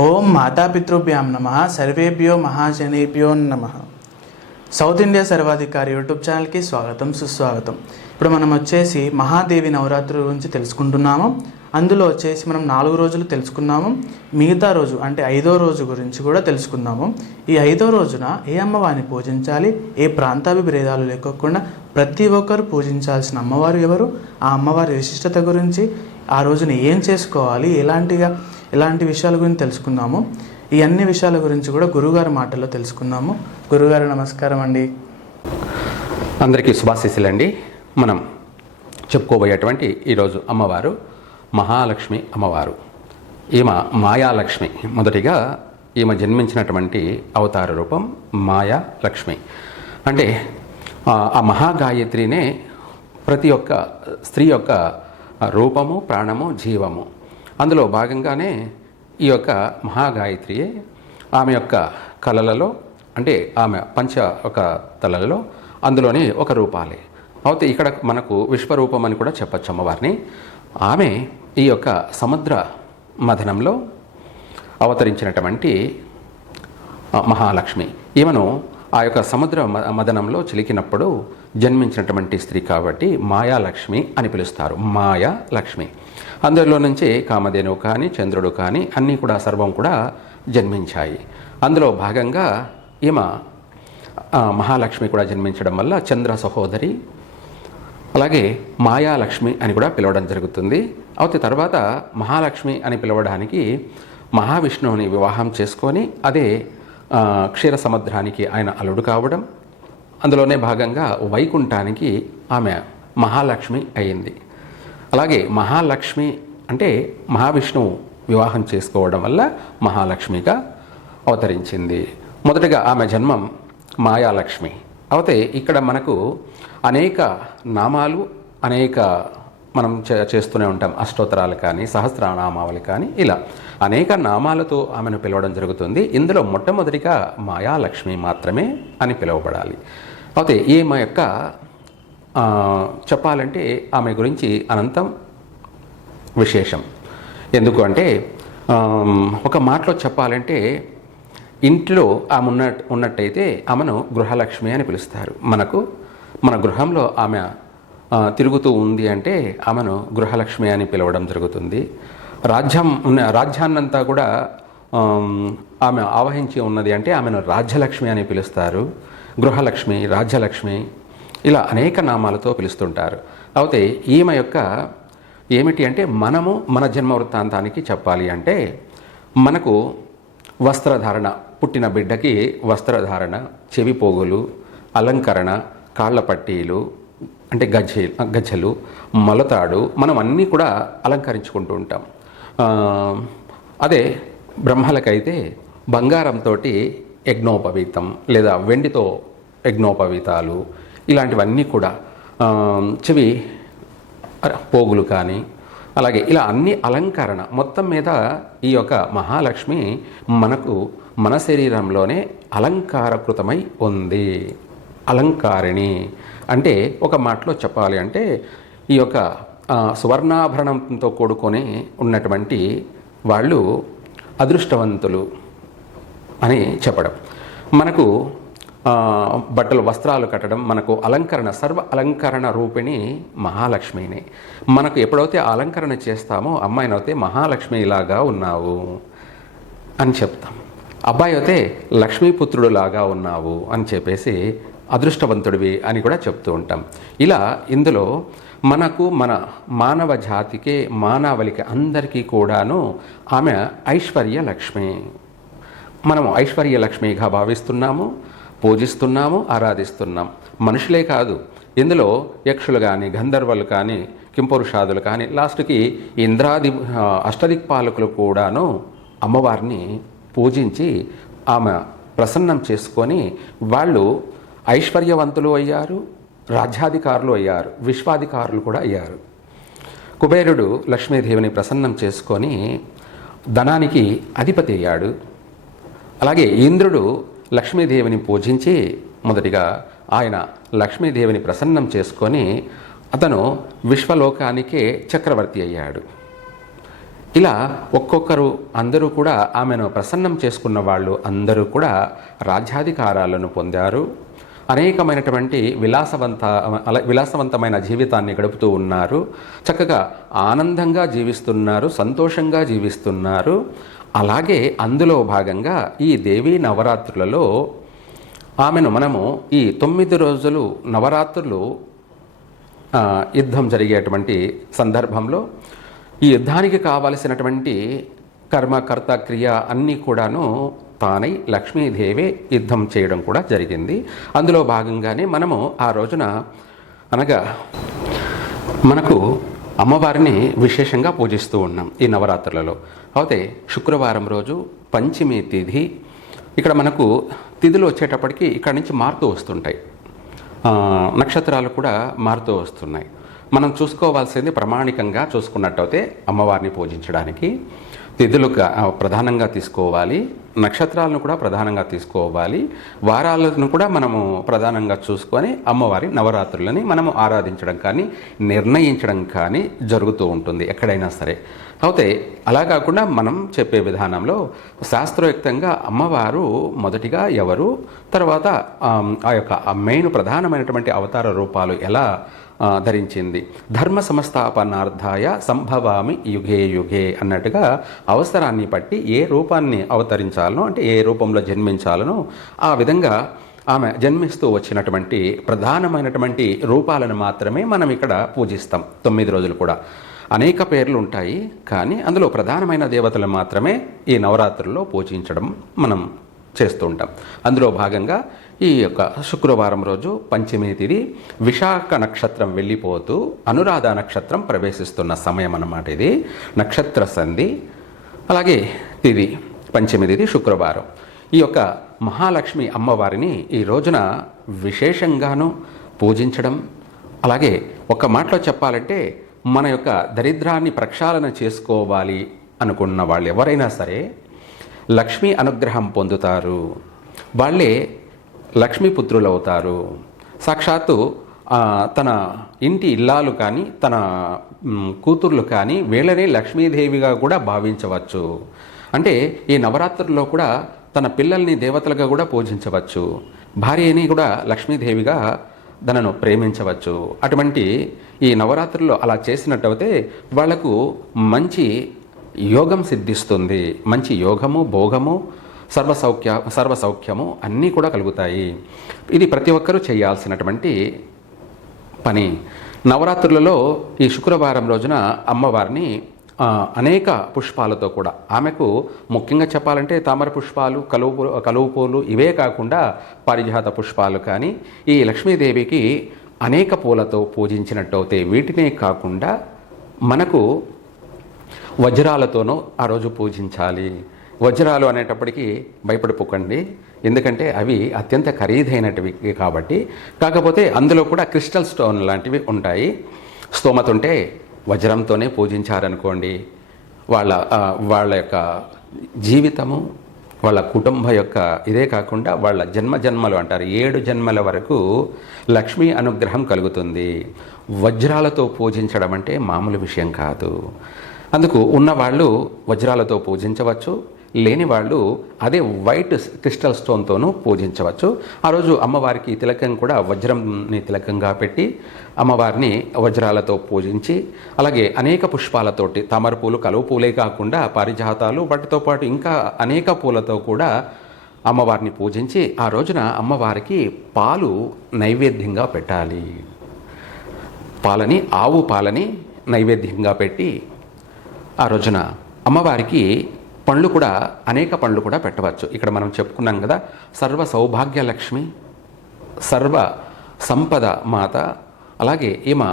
ఓం మాతాపితృభ్యాం నమ సర్వేభ్యో మహాజనేభ్యో నమ. South India సర్వాధికారి యూట్యూబ్ ఛానల్కి స్వాగతం సుస్వాగతం. ఇప్పుడు మనం వచ్చేసి మహాదేవి నవరాత్రుల గురించి తెలుసుకుంటున్నాము. అందులో వచ్చేసి మనం 4 రోజులు తెలుసుకున్నాము. మిగతా రోజు అంటే 5వ రోజు గురించి కూడా తెలుసుకుందాము. ఈ 5వ రోజున ఏ అమ్మవారిని పూజించాలి, ఏ ప్రాంతాభిభేదాలు లేకోకుండా ప్రతి ఒక్కరు పూజించాల్సిన అమ్మవారు ఎవరు, ఆ అమ్మవారి విశిష్టత గురించి, ఆ రోజున ఏం చేసుకోవాలి, ఎలాంటి విషయాల గురించి తెలుసుకుందాము. ఈ అన్ని విషయాల గురించి కూడా గురుగారి మాటల్లో తెలుసుకుందాము. గురుగారు నమస్కారం అండి. అందరికీ శుభాశీస్సులండి. మనం చెప్పుకోబోయేటువంటి ఈరోజు అమ్మవారు మహాలక్ష్మి అమ్మవారు. ఈమె మాయాలక్ష్మి. మొదటిగా ఈమె జన్మించినటువంటి అవతార రూపం మాయాలక్ష్మి. అంటే ఆ మహాగాయత్రినే ప్రతి ఒక్క స్త్రీ యొక్క రూపము, ప్రాణము, జీవము. అందులో భాగంగానే ఈ యొక్క మహాగాయత్రియే ఆమె యొక్క కళలలో, అంటే ఆమె ఒక తలలో అందులోని ఒక రూపాలే. అయితే ఇక్కడ మనకు విశ్వరూపం అని కూడా చెప్పచ్చు అమ్మవారిని. ఆమె ఈ యొక్క సముద్ర మథనంలో అవతరించినటువంటి మహాలక్ష్మి. ఈమెను ఆ యొక్క సముద్ర మదనంలో చిలికినప్పుడు జన్మించినటువంటి స్త్రీ కాబట్టి మాయాలక్ష్మి అని పిలుస్తారు. మాయాలక్ష్మి. అందులో నుంచి కామధేనువు కానీ, చంద్రుడు కానీ అన్నీ కూడా సర్వం కూడా జన్మించాయి. అందులో భాగంగా ఈమె మహాలక్ష్మి కూడా జన్మించడం వల్ల చంద్ర సహోదరి, అలాగే మాయాలక్ష్మి అని కూడా పిలవడం జరుగుతుంది. అయితే తర్వాత మహాలక్ష్మి అని పిలవడానికి మహావిష్ణువుని వివాహం చేసుకొని అదే క్షీర సముద్రానికి ఆయన అల్లుడు కావడం, అందులోనే భాగంగా వైకుంఠానికి ఆమె మహాలక్ష్మి అయింది. అలాగే మహాలక్ష్మి అంటే మహావిష్ణువు వివాహం చేసుకోవడం వల్ల మహాలక్ష్మిగా అవతరించింది. మొదటగా ఆమె జన్మం మాయాలక్ష్మి. అయితే ఇక్కడ మనకు అనేక నామాలు, మనం చేస్తూనే ఉంటాం. అష్టోత్తరాలు కానీ, సహస్రనామావళి కానీ, ఇలా అనేక నామాలతో ఆమెను పిలవడం జరుగుతుంది. ఇందులో మొట్టమొదటిగా మాయాలక్ష్మి మాత్రమే అని పిలువబడాలి. అయితే ఈమె యొక్క చెప్పాలంటే ఆమె గురించి అనంతం విశేషం. ఎందుకు అంటే ఒక మాటలో చెప్పాలంటే ఇంట్లో ఆమె ఉన్నట్టయితే ఆమెను గృహలక్ష్మి అని పిలుస్తారు. మన గృహంలో ఆమె తిరుగుతూ ఉంది అంటే ఆమెను గృహలక్ష్మి అని పిలవడం జరుగుతుంది. రాజ్యాన్నంతా కూడా ఆమె ఆవహించి ఉన్నది అంటే ఆమెను రాజ్యలక్ష్మి అని పిలుస్తారు. గృహలక్ష్మి, రాజ్యలక్ష్మి, ఇలా అనేక నామాలతో పిలుస్తుంటారు. అయితే ఈమె యొక్క ఏమిటి అంటే మనము మన జన్మ వృత్తాంతానికి చెప్పాలి అంటే మనకు వస్త్రధారణ, పుట్టిన బిడ్డకి వస్త్రధారణ, చెవి పోగులు, అలంకరణ, కాళ్ళ పట్టీలు అంటే గజ్జలు, మొలతాడు, మనం అన్నీ కూడా అలంకరించుకుంటూ ఉంటాం. అదే బ్రహ్మలకైతే బంగారంతో యజ్ఞోపవీతం లేదా వెండితో యజ్ఞోపవీతాలు, ఇలాంటివన్నీ కూడా, చెవి పోగులు కానీ, అలాగే ఇలా అన్ని అలంకరణ మొత్తం మీద ఈ యొక్క మహాలక్ష్మి మన శరీరంలోనే అలంకారకృతమై ఉంది. అలంకారిణి అంటే ఒక మాటలో చెప్పాలి అంటే ఈ యొక్క సువర్ణాభరణంతో కూడుకొని ఉన్నటువంటి వాళ్ళు అదృష్టవంతులు అని చెప్పడం. మనకు బట్టలు, వస్త్రాలు కట్టడం, మనకు అలంకరణ, సర్వ అలంకరణ రూపిణి మహాలక్ష్మిని. మనకు ఎప్పుడైతే అలంకరణ చేస్తామో అమ్మాయినైతే మహాలక్ష్మిలాగా ఉన్నావు అని చెప్తాం, అబ్బాయి అయితే లక్ష్మీపుత్రుడు లాగా ఉన్నావు అని చెప్పేసి అదృష్టవంతుడివి అని కూడా చెప్తూ ఉంటాం. ఇలా ఇందులో మనకు మన మానవ జాతికి, మానవాళికి అందరికీ కూడాను ఆమె ఐశ్వర్య లక్ష్మి. మనము ఐశ్వర్య లక్ష్మిగా భావిస్తున్నాము, పూజిస్తున్నాము, ఆరాధిస్తున్నాం. మనుషులే కాదు, ఇందులో యక్షులు కానీ, గంధర్వులు కానీ, కింపురుషాదులు కానీ, లాస్ట్కి ఇంద్రాది అష్టదిక్పాలకులు కూడాను అమ్మవారిని పూజించి ఆమె ప్రసన్నం చేసుకొని వాళ్ళు ఐశ్వర్యవంతులు అయ్యారు, రాజ్యాధికారులు అయ్యారు, విశ్వాధికారులు కూడా అయ్యారు. కుబేరుడు లక్ష్మీదేవిని ప్రసన్నం చేసుకొని ధనానికి అధిపతి అయ్యాడు. అలాగే ఇంద్రుడు లక్ష్మీదేవిని పూజించి మొదటిగా ఆయన లక్ష్మీదేవిని ప్రసన్నం చేసుకొని అతను విశ్వలోకానికే చక్రవర్తి అయ్యాడు. ఇలా ఒక్కొక్కరు అందరూ కూడా ఆమెను ప్రసన్నం చేసుకున్న వాళ్ళు అందరూ కూడా రాజ్యాధికారాలను పొందారు. అనేకమైనటువంటి విలాసవంతమైన జీవితాన్ని గడుపుతూ ఉన్నారు. చక్కగా ఆనందంగా జీవిస్తున్నారు, సంతోషంగా జీవిస్తున్నారు. అలాగే అందులో భాగంగా ఈ దేవీ నవరాత్రులలో ఆమెను మనము ఈ 9 రోజులు నవరాత్రులు యుద్ధం జరిగేటువంటి సందర్భంలో ఈ యుద్ధానికి కావలసినటువంటి కర్త క్రియ అన్నీ కూడాను తానై లక్ష్మీదేవే యుద్ధం చేయడం కూడా జరిగింది. అందులో భాగంగానే మనము ఆ రోజున అనగా మనకు అమ్మవారిని విశేషంగా పూజిస్తూ ఉన్నాం ఈ నవరాత్రులలో. అయితే శుక్రవారం రోజు పంచమి తిథి. ఇక్కడ మనకు తిథులు వచ్చేటప్పటికి ఇక్కడి నుంచి మారుతూ వస్తుంటాయి, నక్షత్రాలు కూడా మారుతూ వస్తున్నాయి. మనం చూసుకోవాల్సింది ప్రామాణికంగా చూసుకున్నట్టయితే అమ్మవారిని పూజించడానికి తిథులు ప్రధానంగా తీసుకోవాలి, నక్షత్రాలను కూడా ప్రధానంగా తీసుకోవాలి, వారాలను కూడా మనము ప్రధానంగా చూసుకొని అమ్మవారి నవరాత్రులని మనము ఆరాధించడం కానీ నిర్ణయించడం కానీ జరుగుతూ ఉంటుంది ఎక్కడైనా సరే. అయితే అలా కాకుండా మనం చెప్పే విధానంలో శాస్త్రయుక్తంగా అమ్మవారు మొదటిగా ఎవరు, తర్వాత ఆ యొక్క మెయిన్ ప్రధానమైనటువంటి అవతార రూపాలు ఎలా ధరించింది, ధర్మ సంస్థాపనార్థాయ సంభవామి యుగే యుగే అన్నట్టుగా అవసరాన్ని బట్టి ఏ రూపాన్ని అవతరించాలనో అంటే ఏ రూపంలో జన్మించాలనో ఆ విధంగా ఆమె జన్మిస్తూ వచ్చినటువంటి ప్రధానమైనటువంటి రూపాలను మాత్రమే మనం ఇక్కడ పూజిస్తాం. 9 రోజులు కూడా అనేక పేర్లు ఉంటాయి, కానీ అందులో ప్రధానమైన దేవతలు మాత్రమే ఈ నవరాత్రుల్లో పూజించడం మనం చేస్తూ ఉంటాం. అందులో భాగంగా ఈ యొక్క శుక్రవారం రోజు పంచమి తిథి, విశాఖ నక్షత్రం వెళ్ళిపోతూ అనురాధ నక్షత్రం ప్రవేశిస్తున్న సమయం అన్నమాట. ఇది నక్షత్ర సంధి. అలాగే తిథి పంచమి తిథి శుక్రవారం. ఈ యొక్క మహాలక్ష్మి అమ్మవారిని ఈ రోజున విశేషంగాను పూజించడం, అలాగే ఒక మాటలో చెప్పాలంటే మన యొక్క దరిద్రాన్ని ప్రక్షాళన చేసుకోవాలి అనుకున్న వాళ్ళు ఎవరైనా సరే లక్ష్మీ అనుగ్రహం పొందుతారు. వాళ్ళే లక్ష్మీపుత్రులు అవుతారు. సాక్షాత్తు తన ఇంటి ఇల్లాలు కానీ తన కూతుర్లు కానీ వీళ్ళనే లక్ష్మీదేవిగా కూడా భావించవచ్చు. అంటే ఈ నవరాత్రుల్లో కూడా తన పిల్లల్ని దేవతలుగా కూడా పూజించవచ్చు, భార్యని కూడా లక్ష్మీదేవిగా తనను ప్రేమించవచ్చు. అటువంటి ఈ నవరాత్రుల్లో అలా చేసినట్టయితే వాళ్లకు మంచి యోగం సిద్ధిస్తుంది. మంచి యోగము, భోగము, సర్వసౌఖ్యము అన్నీ కూడా కలుగుతాయి. ఇది ప్రతి ఒక్కరూ చేయాల్సినటువంటి పని. నవరాత్రులలో ఈ శుక్రవారం రోజున అమ్మవారిని అనేక పుష్పాలతో కూడా, ఆమెకు ముఖ్యంగా చెప్పాలంటే తామర పుష్పాలు, కలువు పూలు ఇవే కాకుండా పారిజాత పుష్పాలు కానీ ఈ లక్ష్మీదేవికి అనేక పూలతో పూజించినట్టయితే వీటినే కాకుండా మనకు వజ్రాలతోనూ ఆ రోజు పూజించాలి. వజ్రాలు అనేటప్పటికీ భయపడిపోకండి, ఎందుకంటే అవి అత్యంత ఖరీదైనటివి కాబట్టి. కాకపోతే అందులో కూడా క్రిస్టల్ స్టోన్ లాంటివి ఉంటాయి. స్తోమత ఉంటే వజ్రంతోనే పూజించారనుకోండి, వాళ్ళ యొక్క జీవితము, వాళ్ళ కుటుంబ యొక్క ఇదే కాకుండా వాళ్ళ జన్మలు అంటారు 7 జన్మల వరకు లక్ష్మీ అనుగ్రహం కలుగుతుంది. వజ్రాలతో పూజించడం అంటే మామూలు విషయం కాదు. అందుకు ఉన్నవాళ్ళు వజ్రాలతో పూజించవచ్చు, లేని వాళ్ళు అదే వైట్ క్రిస్టల్ స్టోన్తోనూ పూజించవచ్చు. ఆ రోజు అమ్మవారికి తిలకం కూడా వజ్రంని తిలకంగా పెట్టి అమ్మవారిని వజ్రాలతో పూజించి, అలాగే అనేక పుష్పాలతోటి తామర పూలు, కలువ పూలే కాకుండా పారిజాతాలు, వాటితో పాటు ఇంకా అనేక పూలతో కూడా అమ్మవారిని పూజించి ఆ రోజున అమ్మవారికి పాలు నైవేద్యంగా పెట్టాలి. ఆవు పాలని నైవేద్యంగా పెట్టి ఆ రోజున అమ్మవారికి పండ్లు కూడా అనేక పండ్లు కూడా పెట్టవచ్చు. ఇక్కడ మనం చెప్పుకున్నాం కదా, సర్వ సౌభాగ్య లక్ష్మి, సర్వ సంపద మాత, అలాగే ఈమె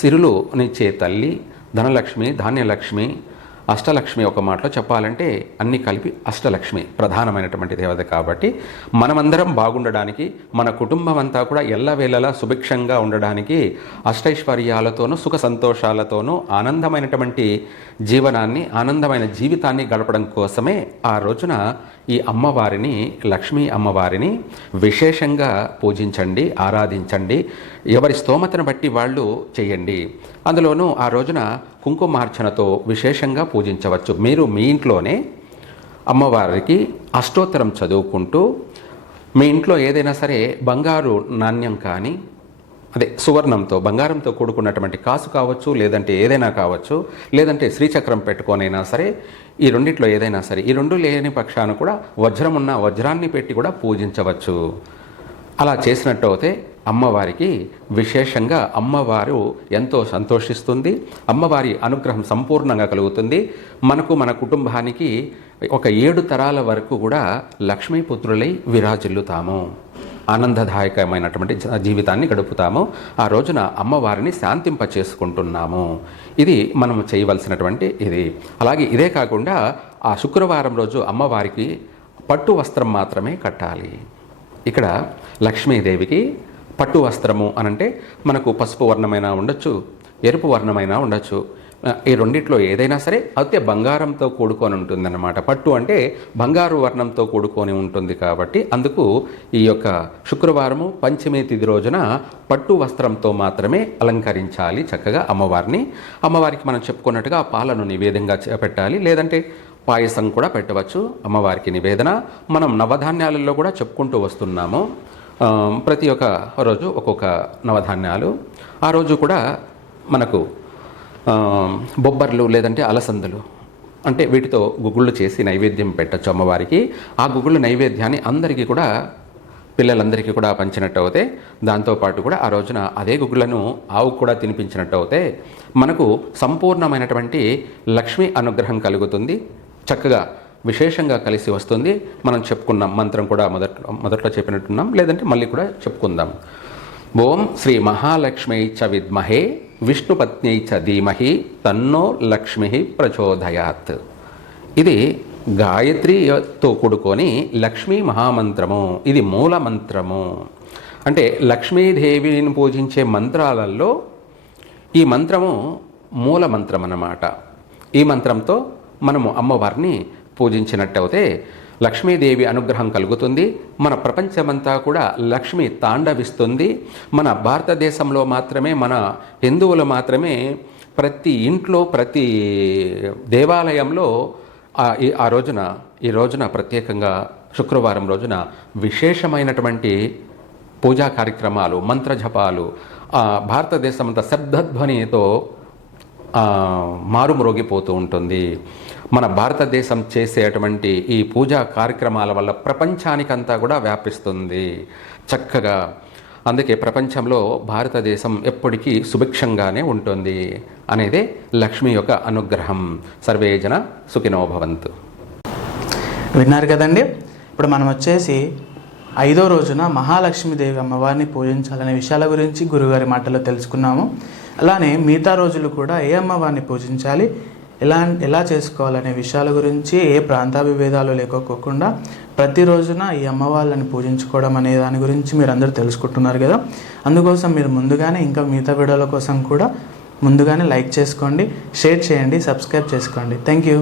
సిరులునిచ్చే తల్లి, ధనలక్ష్మి, ధాన్యలక్ష్మి, అష్టలక్ష్మి. ఒక మాటలో చెప్పాలంటే అన్నీ కలిపి అష్టలక్ష్మి ప్రధానమైనటువంటి దేవత కాబట్టి మనమందరం బాగుండడానికి, మన కుటుంబం అంతా కూడా ఎల్లవేళలా సుభిక్షంగా ఉండడానికి, అష్టైశ్వర్యాలతోనూ సుఖ సంతోషాలతోనూ ఆనందమైనటువంటి జీవనాన్ని, ఆనందమైన జీవితాన్ని గడపడం కోసమే ఆ రోజున ఈ అమ్మవారిని, లక్ష్మీ అమ్మవారిని విశేషంగా పూజించండి, ఆరాధించండి. ఎవరి స్తోమతను బట్టి వాళ్ళు చేయండి. అందులోనూ ఆ రోజున కుంకుమార్చనతో విశేషంగా పూజించవచ్చు. మీరు మీ ఇంట్లోనే అమ్మవారికి అష్టోత్తరం చదువుకుంటూ మీ ఇంట్లో ఏదైనా సరే బంగారు నాణ్యం కానీ, అదే సువర్ణంతో బంగారంతో కూడుకున్నటువంటి కాసు కావచ్చు, లేదంటే ఏదైనా కావచ్చు, లేదంటే శ్రీచక్రం పెట్టుకొనైనా సరే, ఈ రెండిట్లో ఏదైనా సరే, ఈ రెండు లేని పక్షాన కూడా వజ్రం ఉన్న వజ్రాన్ని పెట్టి కూడా పూజించవచ్చు. అలా చేసినట్టు అయితే అమ్మవారికి విశేషంగా అమ్మవారు ఎంతో సంతోషిస్తుంది. అమ్మవారి అనుగ్రహం సంపూర్ణంగా కలుగుతుంది. మనకు మన కుటుంబానికి ఒక 7 తరాల వరకు కూడా లక్ష్మీపుత్రులై విరాజిల్లుతాము. ఆనందదాయకమైనటువంటి జీవితాన్ని గడుపుతాము. ఆ రోజున అమ్మవారిని శాంతింప చేసుకుంటున్నాము. ఇది మనం చేయవలసినటువంటి ఇది. అలాగే ఇదే కాకుండా ఆ శుక్రవారం రోజు అమ్మవారికి పట్టు వస్త్రం మాత్రమే కట్టాలి. ఇక్కడ లక్ష్మీదేవికి పట్టు వస్త్రము అనంటే మనకు పసుపు వర్ణమైనా ఉండొచ్చు, ఎరుపు వర్ణమైనా ఉండొచ్చు. ఈ రెండిట్లో ఏదైనా సరే అయితే బంగారంతో కూడుకొని ఉంటుందన్నమాట. పట్టు అంటే బంగారు వర్ణంతో కూడుకొని ఉంటుంది కాబట్టి అందుకు ఈ యొక్క శుక్రవారము పంచమి తిథి రోజున పట్టు వస్త్రంతో మాత్రమే అలంకరించాలి చక్కగా అమ్మవారిని. అమ్మవారికి మనం చెప్పుకున్నట్టుగా పాలను నివేదంగా పెట్టాలి, లేదంటే పాయసం కూడా పెట్టవచ్చు అమ్మవారికి నివేదన. మనం నవధాన్యాలలో కూడా చెప్పుకుంటూ వస్తున్నాము. ప్రతి ఒక్క రోజు ఒక్కొక్క నవధాన్యాలు. ఆ రోజు కూడా మనకు బొబ్బర్లు లేదంటే అలసందలు అంటే వీటితో గుగ్గుళ్ళు చేసి నైవేద్యం పెట్టచ్చు అమ్మవారికి. ఆ గుగ్గుళ్ళ నైవేద్యాన్ని అందరికీ కూడా పిల్లలందరికీ కూడా పంచినట్టు అవుతే, దాంతోపాటు కూడా ఆ రోజున అదే గుగ్గులను ఆవుకు కూడా తినిపించినట్టు అవుతే మనకు సంపూర్ణమైనటువంటి లక్ష్మీ అనుగ్రహం కలుగుతుంది. చక్కగా విశేషంగా కలిసి వస్తుంది. మనం చెప్పుకున్నాం మంత్రం కూడా మొదట్లో చెప్పినట్టున్నాం, లేదంటే మళ్ళీ కూడా చెప్పుకుందాం. ఓం శ్రీ మహాలక్ష్మీ చ విద్మహే విష్ణుపత్న్యై చ ధీమహి తన్నో లక్ష్మి ప్రచోదయాత్. ఇది గాయత్రితో కూడుకొని లక్ష్మీ మహామంత్రము. ఇది మూల మంత్రము. అంటే లక్ష్మీదేవిని పూజించే మంత్రాలలో ఈ మంత్రము మూల మంత్రం అన్నమాట. ఈ మంత్రంతో మనము అమ్మవారిని పూజించినట్టయితే లక్ష్మీదేవి అనుగ్రహం కలుగుతుంది. మన ప్రపంచమంతా కూడా లక్ష్మి తాండవిస్తుంది. మన భారతదేశంలో మాత్రమే, మన హిందువులు మాత్రమే ప్రతి ఇంట్లో ప్రతి దేవాలయంలో ఈ రోజున ప్రత్యేకంగా శుక్రవారం రోజున విశేషమైనటువంటి పూజా కార్యక్రమాలు, మంత్రజపాలు భారతదేశమంతా శబ్దధ్వనితో మారుమ్రోగిపోతూ ఉంటుంది. మన భారతదేశం చేసేటువంటి ఈ పూజా కార్యక్రమాల వల్ల ప్రపంచానికంతా కూడా వ్యాపిస్తుంది చక్కగా. అందుకే ప్రపంచంలో భారతదేశం ఎప్పటికీ సుభిక్షంగానే ఉంటుంది అనేదే లక్ష్మి యొక్క అనుగ్రహం. సర్వే జన సుఖినో భవంతు. విన్నారు కదండి. ఇప్పుడు మనం వచ్చేసి 5వ రోజున మహాలక్ష్మీదేవి అమ్మవారిని పూజించాలనే విషయాల గురించి గురుగారి మాటల్లో తెలుసుకున్నాము. అలానే మిగతా రోజులు కూడా ఏ అమ్మవారిని పూజించాలి, ఎలా చేసుకోవాలనే విషయాల గురించి ఏ ప్రాంతాభిభేదాలు లేకోకుండా ప్రతి రోజున ఈ అమ్మవార్లని పూజించుకోవడం అనే దాని గురించి మీరు అందరూ తెలుసుకుంటున్నారు కదా. అందుకోసం మీరు ముందుగానే ఇంకా మిగతా వీడియోల కోసం కూడా ముందుగానే లైక్ చేసుకోండి, షేర్ చేయండి, సబ్స్క్రైబ్ చేసుకోండి. Thank you.